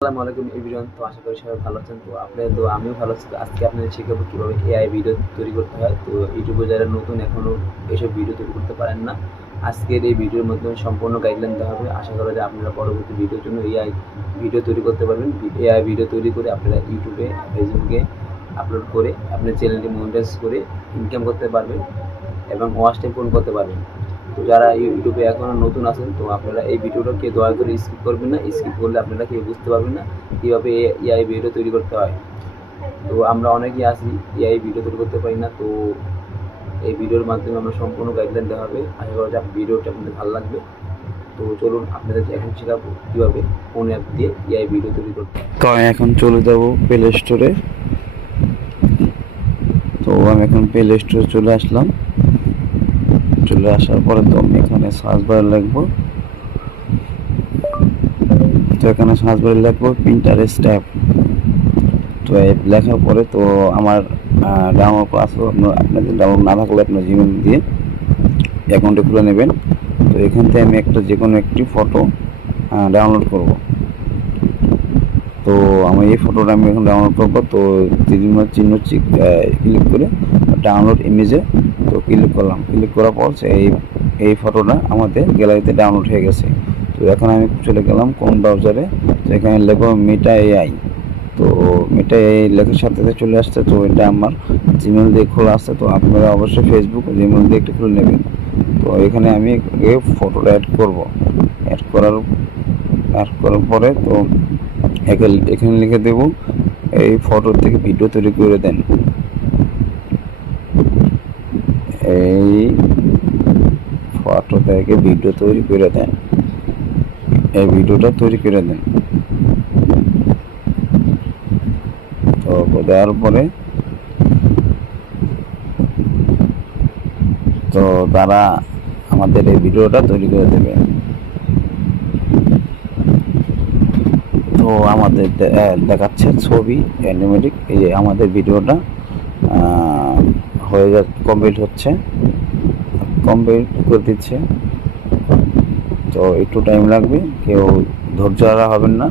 আসসালামু আলাইকুম এভরিওয়ান। তো আশা করি সবাই ভালো আছেন। তো আপনাদের তো আমিও ভালো আছি। তো আজকে আপনাদের শেখাবো কীভাবে এআই ভিডিও তৈরি করতে হয়। তো ইউটিউবে যারা নতুন এখনও এসব ভিডিও তৈরি করতে পারেন না, আজকের এই ভিডিওর মাধ্যমে সম্পূর্ণ গাইডলাইন দেওয়া হবে। আশা করা যায় আপনারা পরবর্তী ভিডিওর জন্য এআই ভিডিও তৈরি করতে পারবেন। এআই ভিডিও তৈরি করে আপনারা ইউটিউবে, ফেসবুকে আপলোড করে আপনার চ্যানেলটি মনিটাইজ করে ইনকাম করতে পারবেন এবং ওয়াচ টাইম পূরণ করতে পারবেন। তো যারা ইউটিউবে এখনও নতুন আছেন, তো আপনারা এই ভিডিওটাকে দয়া করে স্কিপ করবেন না। স্কিপ করলে আপনারা কেউ বুঝতে পারবেন না কীভাবে এআই ভিডিও তৈরি করতে হয়। তো আমরা অনেকেই আছি এআই ভিডিও তৈরি করতে পারি না। তো এই ভিডিওর মাধ্যমে আমরা সম্পূর্ণ গাইডলাইন দেওয়া হবে। আশা করা যায় ভিডিওটা আপনাদের ভালো লাগবে। তো চলুন আপনাদের এখন শেখাবো কীভাবে কোন অ্যাপ দিয়ে এআই ভিডিও তৈরি করতে হয়। তো আমি এখন চলে যাব প্লে স্টোরে। তো আমি এখন প্লে স্টোরে চলে আসলাম। চলে আসার পরে তো আমি এখানে সার্চ বারে লিখবো। তো এখানে সার্চ বারে লিখবো পিন্টারেস্ট অ্যাপ। তো অ্যাপ লেখার পরে তো আমার ডাউনলোড আছে। আপনাদের ডাউনলোড না থাকলে আপনার জিমেল দিয়ে অ্যাকাউন্টে খুলে নেবেন। তো এখান থেকে আমি যে কোনো একটি ফটো ডাউনলোড করব। তো আমি এই ফটোটা আমি এখন ডাউনলোড করবো। তো চিহ্ন ক্লিক করে ডাউনলোড ইমেজে তো ক্লিক করলাম। ক্লিক করার পর এই ফটোটা আমাদের গ্যালারিতে ডাউনলোড হয়ে গেছে। তো এখন আমি চলে গেলাম কোন ব্রাউজারে। তো এখানে লিখবো মেটা এআই। তো মেটা এআই লেখার সাথে সাথে চলে আসছে। তো এটা আমার জিমেল দিয়ে খোলা আছে। তো আপনারা অবশ্যই ফেসবুক জিমেল দিয়ে একটু খুলে নেবেন। তো এখানে আমি ফটোটা অ্যাড করব। অ্যাড করার পরে তো এখানে লিখে দেব এই ফটো থেকে ভিডিও তৈরি করে দেন। এই ফটো থেকে ভিডিও তৈরি করে দেন। এই ভিডিওটা তৈরি করে দেন। তো দেওয়ার পরে তো তারা আমাদের এই ভিডিওটা তৈরি করে দেবে। তো আমাদের দেখাচ্ছে ছবি অ্যানিমেটিক। এই যে আমাদের ভিডিওটা কমপ্লিট করে দিচ্ছে। তো একটু টাইম লাগবে, কেউ ধৈর্য হারা হবেন না।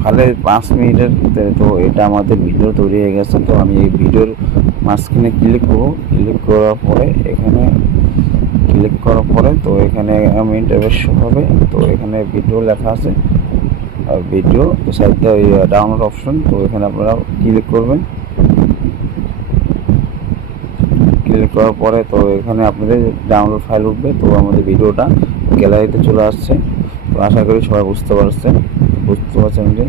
খালি 5 মিনিটের তো এটা আমাদের ভিডিও তৈরি হয়ে গেছে। তো আমি এই ভিডিওর মাঝখানে ক্লিক করবো। ক্লিক করার পরে তো এখানে আমি ইন্টারভেস হবে। তো এখানে ভিডিও লেখা আছে, ভিডিও তো সাইডে ওই ডাউনলোড অপশন। তো এখানে আপনারা ক্লিক করবেন। ক্লিক করার পরে তো এখানে আপনাদের ডাউনলোড ফাইল উঠবে। তো আমাদের ভিডিওটা গ্যালারিতে চলে আসছে। তো আশা করি সবাই বুঝতে পারছেন যে